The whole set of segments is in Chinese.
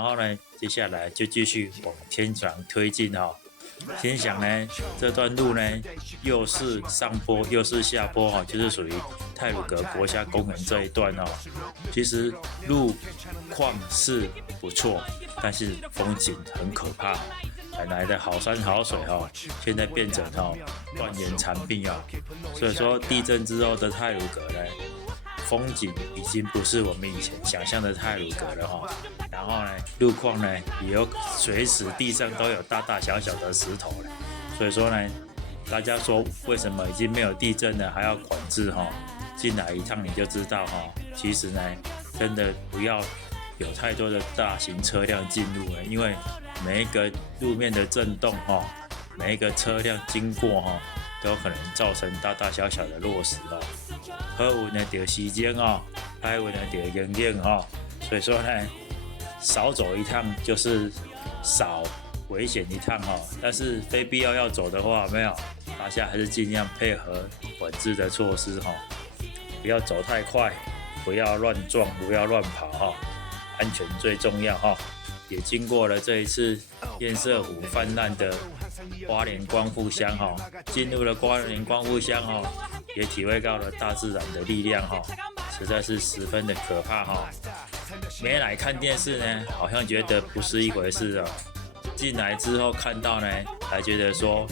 然后呢，接下来就继续往天长推进哈。先想呢，这段路呢，又是上坡又是下坡哈，就是属于太鲁阁国家公园这一段哦。其实路况是不错，但是风景很可怕。本来的好山好水哈，现在变成断垣残壁啊。所以说地震之后的太鲁阁呢，风景已经不是我们以前想象的太鲁阁了哈。然后呢，路况呢也有随时地上都有大大小小的石头了。所以说呢，大家说为什么已经没有地震了还要管制哈？进来一趟你就知道哈。其实呢，真的不要有太多的大型车辆进入了，因为每一个路面的震动哈，每一个车辆经过哈，都有可能造成大大小小的落石哦。好运的就时间哦，歹运的就营养哦。所以说呢，少走一趟就是少危险一趟哈。但是非必要要走的话，没有，大家还是尽量配合管制的措施哈，不要走太快，不要乱撞，不要乱跑哈，安全最重要哈。也经过了这一次堰塞湖泛滥的花莲光复乡哈，进入了花莲光复乡哈，也体会到了大自然的力量哈，实在是十分的可怕哈。没来看电视呢，好像觉得不是一回事哦。进来之后看到呢，才觉得说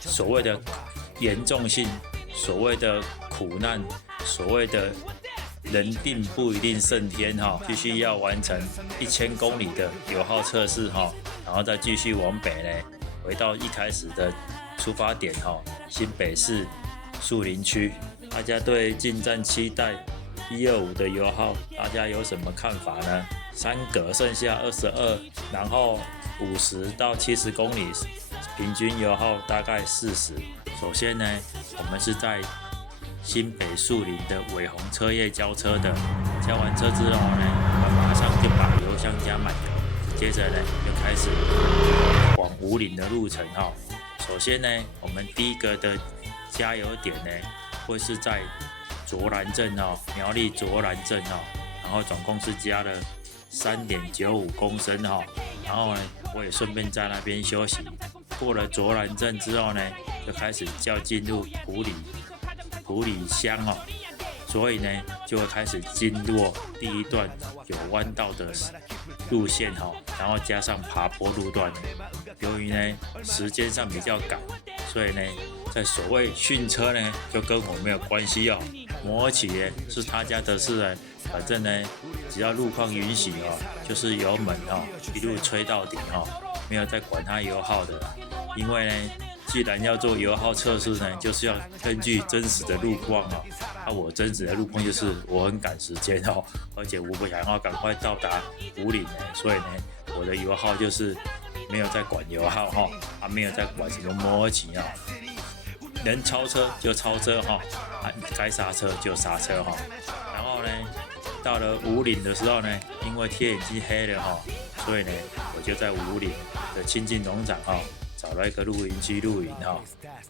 所谓的严重性，所谓的苦难，所谓的人定不一定胜天哈，必须要完成1000公里的油耗测试哈，然后再继续往北呢，回到一开始的出发点哈，新北市树林区。大家对进站期待125的油耗，大家有什么看法呢？3格剩下22，然后50到70公里，平均油耗大概40。首先呢，我们是在新北树林的尾红车业交车的，交完车之后呢，我们马上就把油箱加满油，接着呢就开始往武岭的路程哈。首先呢，我们第一个的加油点呢，会是在卓兰镇哈，苗栗卓兰镇哈，然后总共是加了3.95公升哈，然后呢，我也顺便在那边休息。过了卓兰镇之后呢，就开始要进入埔里乡哦，所以呢就会开始进入第一段有弯道的路线哈，然后加上爬坡路段。由于呢时间上比较赶，所以呢在所谓训车呢就跟我没有关系哦，摩尔起呢是他家的事呢，反正呢只要路况允许哦，就是油门哦一路吹到底哦，没有再管它油耗的，因为呢。既然要做油耗测试呢，就是要根据真实的路况哦。我真实的路况就是我很赶时间哦，而且我不想要赶快到达武岭呢，所以呢，我的油耗就是没有在管油耗哈，没有在管什么摩尔奇啊，能超车就超车哈，该刹车就刹车哈。然后呢，到了武岭的时候呢，因为天已经黑了哈，所以呢，我就在武岭的清境农场哈。找了一个露营区露营哈，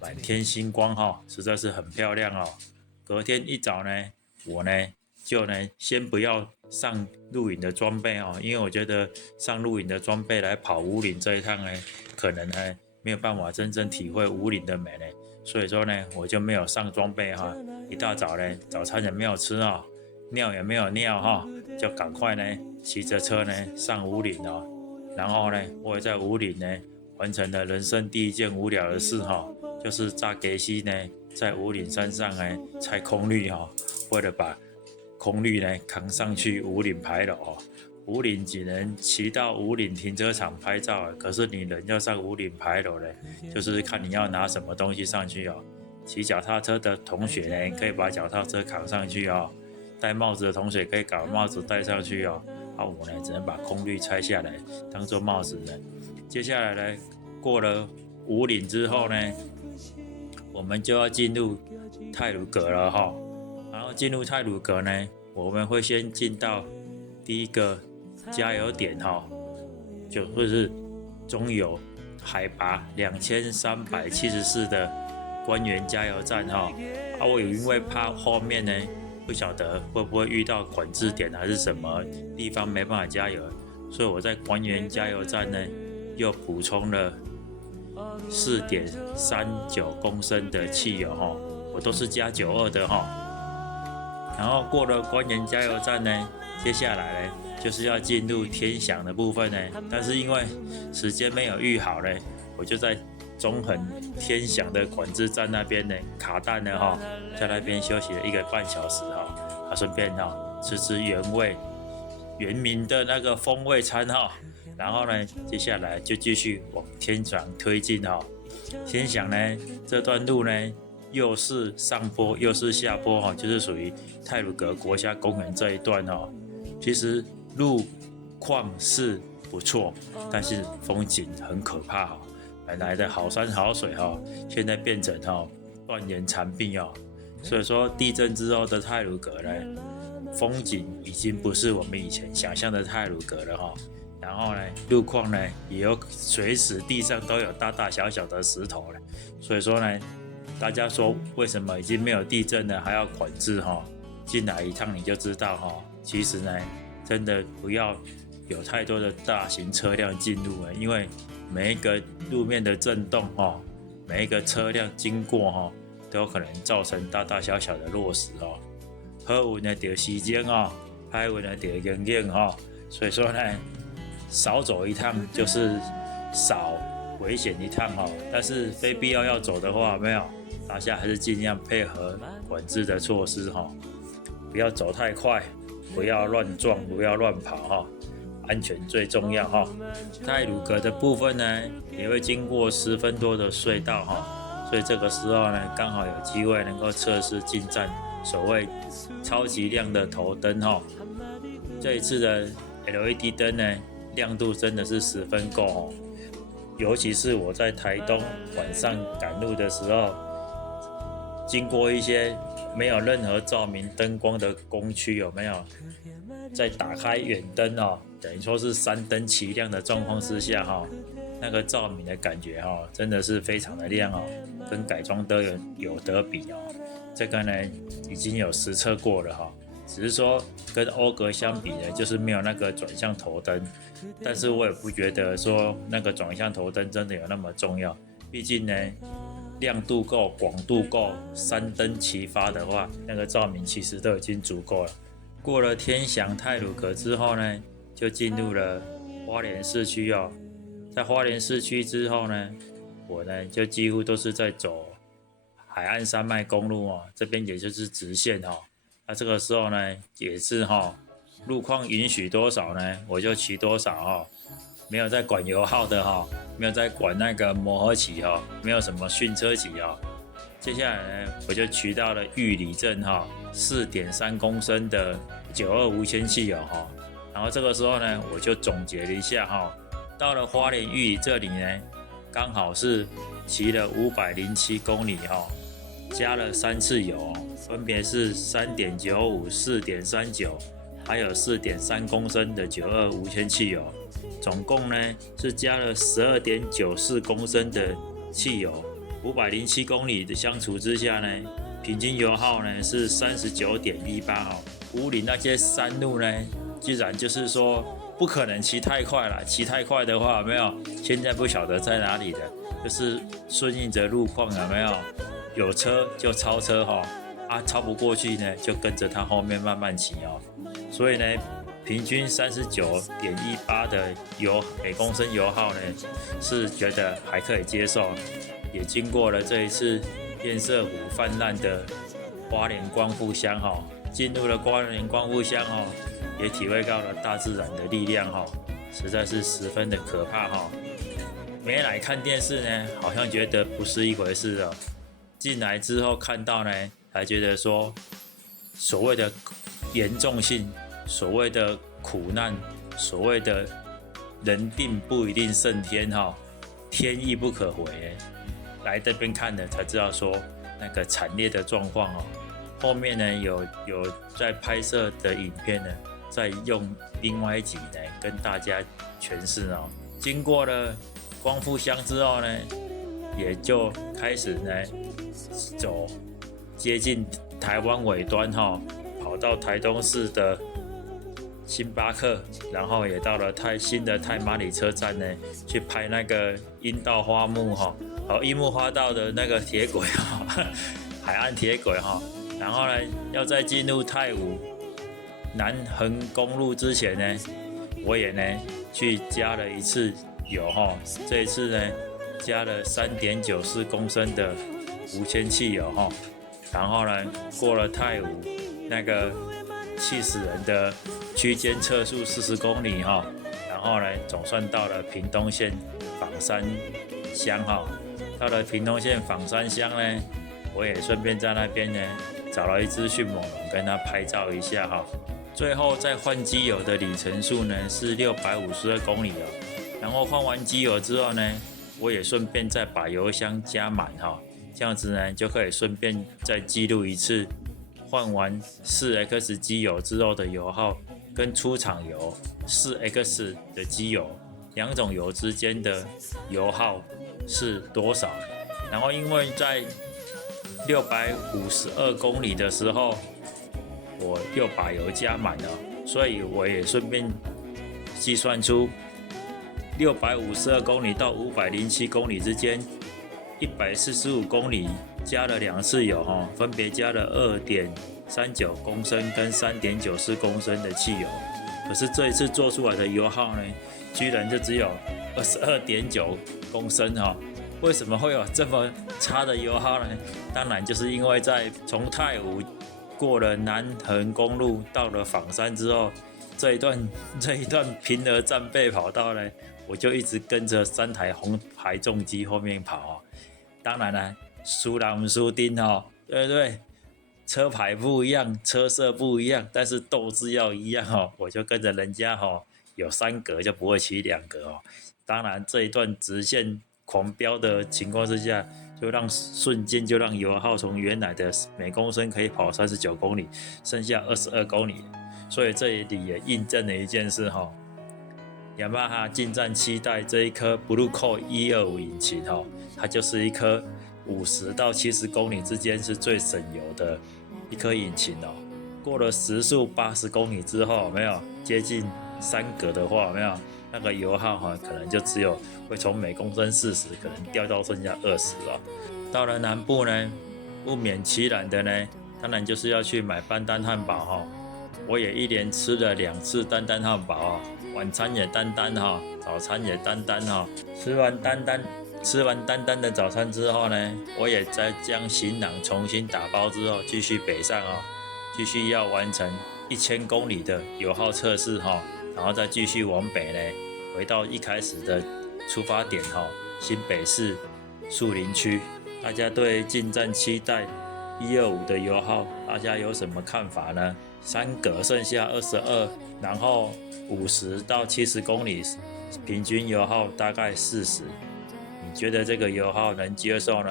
满天星光哈，实在是很漂亮哦。隔天一早呢，我呢就呢先不要上露营的装备哦，因为我觉得上露营的装备来跑武岭这一趟呢，可能呢没有办法真正体会武岭的美呢，所以说呢我就没有上装备哈。一大早呢，早餐也没有吃哦，尿也没有尿哈，就赶快呢骑着车呢上武岭哦。然后呢，我也在武岭呢。完成了人生第一件无聊的事哈，就是炸给西呢，在武岭山上呢拆空滤哈，为了把空滤呢扛上去武岭牌楼哈。武岭只能骑到武岭停车场拍照，可是你人要上武岭牌楼呢，就是看你要拿什么东西上去哦。骑脚踏车的同学呢，可以把脚踏车扛上去哦；戴帽子的同学可以把帽子戴上去哦。我呢只能把空滤拆下来当做帽子呢。接下来呢，过了武岭之后呢，我们就要进入太鲁阁了哈。然后进入太鲁阁呢，我们会先进到第一个加油点哈，就是中油海拔2374的官员加油站哈。我有因为怕后面呢不晓得会不会遇到管制点还是什么地方没办法加油，所以我在官员加油站呢又补充了4.39公升的汽油哈，我都是加92的哈。然后过了官员加油站呢，接下来呢就是要进入天祥的部分呢，但是因为时间没有预好呢，我就在中横天祥的管制站那边呢卡弹了哈，在那边休息了1个半小时哈，顺便吃原民的那个风味餐哈，然后呢接下来就继续往天祥推进哈。天祥呢这段路呢又是上坡又是下坡哈，就是属于太鲁阁国家公园这一段哈。其实路况是不错，但是风景很可怕哈。本来的好山好水哈，现在变成断垣残壁哦。所以说地震之后的太鲁阁呢，风景已经不是我们以前想象的太鲁阁了哈。然后呢，路况呢也有随时地上都有大大小小的石头了。所以说呢，大家说为什么已经没有地震了还要管制哈？进来一趟你就知道哈，其实呢，真的不要有太多的大型车辆进入了，因为每一个路面的震动每一个车辆经过都有可能造成大大小小的落石好运的就时间歹运的就经验所以说呢，少走一趟就是少危险一趟但是非必要走的话，没有，大家还是尽量配合管制的措施不要走太快，不要乱撞，不要乱跑安全最重要太鲁阁的部分呢，也会经过10分多的隧道所以这个时候呢，刚好有机会能够测试进站所谓超级亮的头灯这一次的 LED 灯呢，亮度真的是10分够尤其是我在台东晚上赶路的时候，经过一些没有任何照明灯光的工区，有没有？在打开远灯等于说是3灯齐亮的状况之下那个照明的感觉真的是非常的亮跟改装灯有得比这个呢已经有实测过了只是说跟欧格相比呢，就是没有那个转向头灯，但是我也不觉得说那个转向头灯真的有那么重要，毕竟呢亮度够、广度够，3灯齐发的话，那个照明其实都已经足够了。过了天祥太鲁阁之后呢，就进入了花莲市区在花莲市区之后呢，我呢就几乎都是在走海岸山脉公路这边也就是直线那这个时候呢也是路况允许多少呢，我就骑多少没有在管油耗的没有在管那个磨合期没有什么训车期接下来呢，我就骑到了玉里镇4.3公升的92无铅汽油然后这个时候呢，我就总结了一下到了花莲玉里这里呢，刚好是骑了507公里加了3次油分别是3.95、4.39，还有4.3公升的92无铅汽油，总共呢是加了12.94公升的汽油。507公里的相处之下呢，平均油耗呢是39.18武岭那些山路呢，居然就是说不可能骑太快了，骑太快的话有没有？现在不晓得在哪里了，就是顺应着路况有没有？有车就超车超不过去呢，就跟着他后面慢慢骑所以呢，平均39.18的每公升油耗呢，是觉得还可以接受。也经过了这一次堰塞湖泛滥的花莲光复乡进入了花莲光复乡也体会到了大自然的力量实在是十分的可怕没来看电视呢，好像觉得不是一回事进来之后看到呢，才觉得说所谓的严重性，所谓的苦难，所谓的人定不一定胜天天意不可违来这边看的才知道说那个惨烈的状况后面呢有在拍摄的影片呢，再用另外一集呢跟大家诠释经过了光复乡之后呢，也就开始呢走接近台湾尾端跑到台东市的星巴克，然后也到了新的太马里车站呢，去拍那个樱道花木哈，樱木花道的那个铁轨哈，海岸铁轨哈。然后呢，要在进入太武南横公路之前呢，我也呢去加了一次油哈，这一次呢加了3.94公升的无铅汽油哈。然后呢，过了太武那个气死人的区间测速40公里哈，然后呢，总算到了屏东县枋山乡哈。到了屏东县枋山乡呢，我也顺便在那边呢找了一只迅猛龙跟它拍照一下哈。最后再换机油的里程数呢是652公里哦。然后换完机油之后呢，我也顺便再把油箱加满哈。这样子呢，就可以顺便再记录一次换完 4X 机油之后的油耗，跟出厂油 4X 的机油两种油之间的油耗是多少。然后因为在652公里的时候，我又把油加满了，所以我也顺便计算出652公里到507公里之间145公里加了2次油哈，分别加了2.39公升跟3.94公升的汽油。可是这一次做出来的油耗呢，居然就只有22.9公升哈。为什么会有这么差的油耗呢？当然就是因为在从太武过了南横公路到了枋山之后，这一段平和战备跑道呢，我就一直跟着3台红牌重机后面跑哦。当然了，输人输丁哦，对不对？车牌不一样，车色不一样，但是斗志要一样哦。我就跟着人家哦，有3格就不会骑2格哦。当然这一段直线狂飙的情况之下，瞬间就让油耗从原来的每公升可以跑39公里，剩下22公里。所以这里也印证了一件事哈。雅马哈进站7代这一颗 Blue Core 125引擎哈，它就是一颗50到70公里之间是最省油的一颗引擎哦。过了时速80公里之后，有没有接近3格的话，有没有那个油耗哈，可能就只有会从每公升40，可能掉到剩下20了。到了南部呢，不免其然的呢，当然就是要去买班丹汉堡哈。我也一连吃了2次丹丹汉堡哦，晚餐也丹丹哈，早餐也丹丹哈。吃完丹丹的早餐之后呢，我也再将行囊重新打包之后，继续北上哦，继续要完成1000公里的油耗测试哈，然后再继续往北呢，回到一开始的出发点哈，新北市树林区。大家对进站7代125的油耗，大家有什么看法呢？3格剩下22，然后50到70公里，平均油耗大概40。你觉得这个油耗能接受呢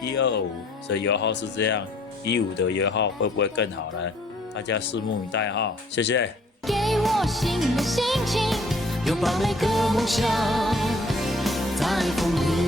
？125的油耗是这样，15的油耗会不会更好呢？大家拭目以待哈，谢谢。给我新的心情，拥抱每个梦想，在风里。